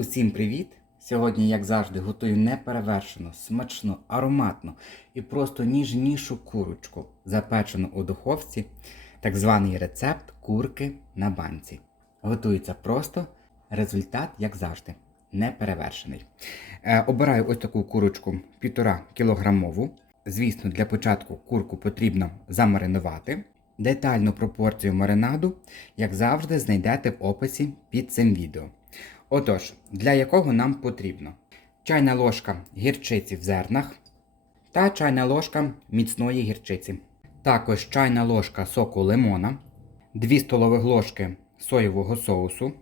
Усім привіт! Сьогодні, як завжди, готую неперевершену, смачну, ароматну і просто ніжнішу курочку, запечену у духовці, так званий рецепт курки на банці. Готується просто, результат, як завжди, неперевершений. Е, обираю ось таку курочку 1,5 кілограмову. Звісно, для початку курку потрібно замаринувати. Детальну пропорцію маринаду, як завжди, знайдете в описі під цим відео. Отож, для якого нам потрібно чайна ложка гірчиці в зернах та чайна ложка міцної гірчиці. Також чайна ложка соку лимона, 2 столових ложки соєвого соусу,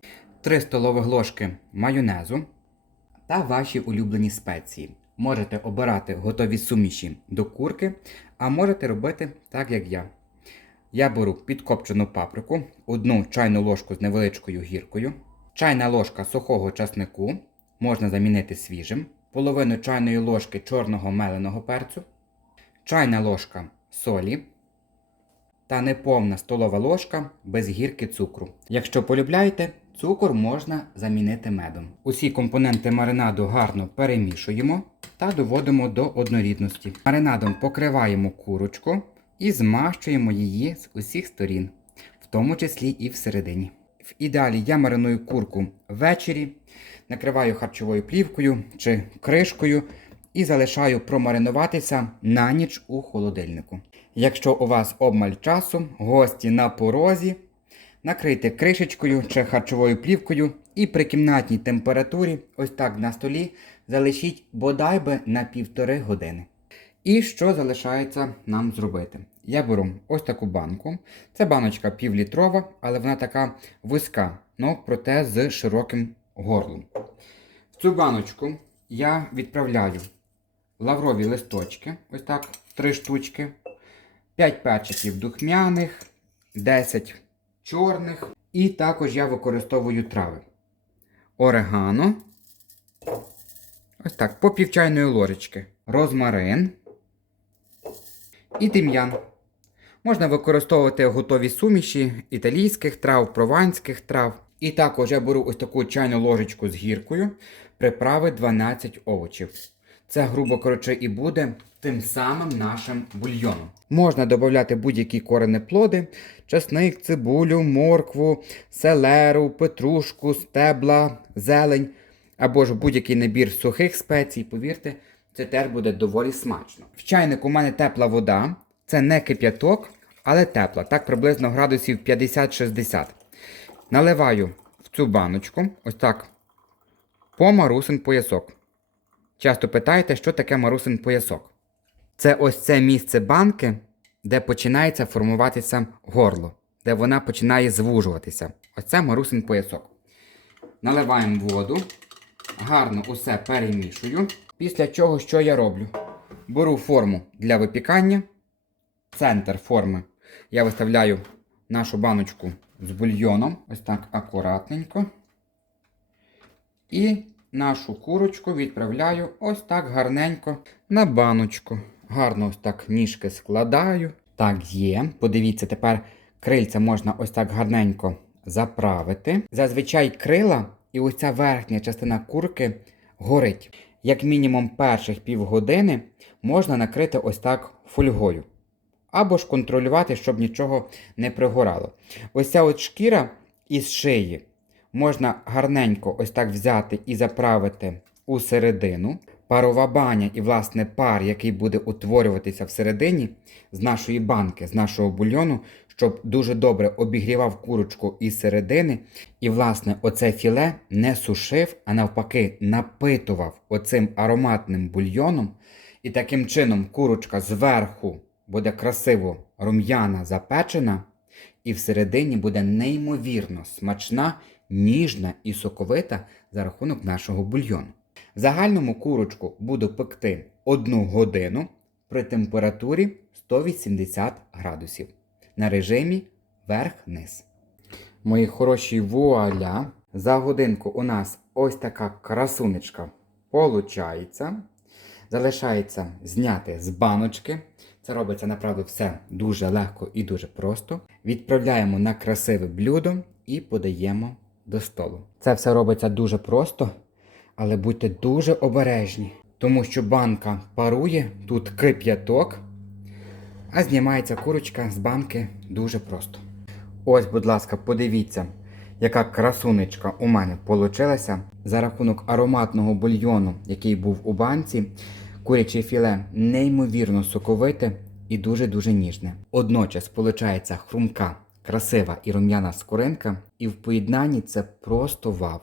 3 столових ложки майонезу та ваші улюблені спеції. Можете обирати готові суміші до курки, а можете робити так, як я. Я беру підкопчену паприку, одну чайну ложку з невеличкою гіркою, чайна ложка сухого часнику, можна замінити свіжим, половину чайної ложки чорного меленого перцю, чайна ложка солі та неповна столова ложка без гірки цукру. Якщо полюбляєте, цукор можна замінити медом. Усі компоненти маринаду гарно перемішуємо та доводимо до однорідності. Маринадом покриваємо курочку і змащуємо її з усіх сторін, в тому числі і всередині. В ідеалі я мариную курку ввечері, накриваю харчовою плівкою чи кришкою і залишаю промаринуватися на ніч у холодильнику. Якщо у вас обмаль часу, гості на порозі, накрийте кришечкою чи харчовою плівкою і при кімнатній температурі, ось так на столі, залишіть бодай би на півтори години. І що залишається нам зробити? Я беру ось таку банку. Це баночка півлітрова, але вона така вузька, ну проте з широким горлом. В цю баночку я відправляю лаврові листочки, ось так, 3 штучки, 5 перчиків духмяних, 10 чорних. І також я використовую трави. Орегано. Ось так, по пів чайної ложечки. Розмарин і тим'ян. Можна використовувати готові суміші італійських трав, прованських трав. І також я беру ось таку чайну ложечку з гіркою, приправи 12 овочів. Це, грубо коротше, і буде тим самим нашим бульйоном. Можна додати будь-які коренеплоди, часник, цибулю, моркву, селеру, петрушку, стебла, зелень або ж будь-який набір сухих спецій, повірте, це теж буде доволі смачно. В чайнику у мене тепла вода, це не кип'яток, але тепла, так приблизно градусів 50-60. Наливаю в цю баночку, ось так, по марусин поясок. Часто питаєте, що таке марусин поясок. Це ось це місце банки, де починається формуватися горло, де вона починає звужуватися. Ось це марусин поясок. Наливаємо воду, гарно усе перемішую. Після чого що я роблю? Беру форму для випікання. Центр форми я виставляю нашу баночку з бульйоном. Ось так акуратненько. І нашу курочку відправляю ось так гарненько на баночку. Гарно ось так ніжки складаю. Так, є. Подивіться, тепер крильця можна ось так гарненько заправити. Зазвичай крила і ось ця верхня частина курки горить. Як мінімум перших півгодини можна накрити ось так фольгою. Або ж контролювати, щоб нічого не пригорало. Ось ця от шкіра із шиї можна гарненько ось так взяти і заправити у середину. Парова баня і, власне, пар, який буде утворюватися всередині з нашої банки, з нашого бульйону, щоб дуже добре обігрівав курочку із середини. І, власне, оце філе не сушив, а навпаки, напитував оцим ароматним бульйоном. І таким чином курочка зверху буде красиво рум'яна запечена, і всередині буде неймовірно смачна, ніжна і соковита за рахунок нашого бульйону. В загальному курочку буду пекти 1 годину при температурі 180 градусів на режимі верх-низ. Мої хороші вуаля. За годинку у нас ось така красунечка получається. Залишається зняти з баночки. Це робиться направду все дуже легко і дуже просто. Відправляємо на красиве блюдо і подаємо до столу. Це все робиться дуже просто. але будьте дуже обережні, тому що банка парує, тут кип'яток, а знімається курочка з банки дуже просто. Ось, будь ласка, подивіться, яка красунечка у мене получилася за рахунок ароматного бульйону, який був у банці. Куряче філе неймовірно соковите і дуже-дуже ніжне. Одночас виходить хрумка, красива і рум'яна скоринка, і в поєднанні це просто вау.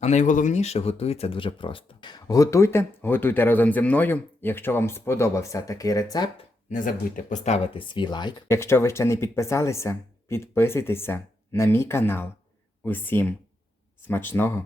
А найголовніше готується дуже просто. Готуйте, готуйте разом зі мною. Якщо вам сподобався такий рецепт, не забудьте поставити свій лайк. Якщо ви ще не підписалися, підписуйтеся на мій канал. Усім смачного!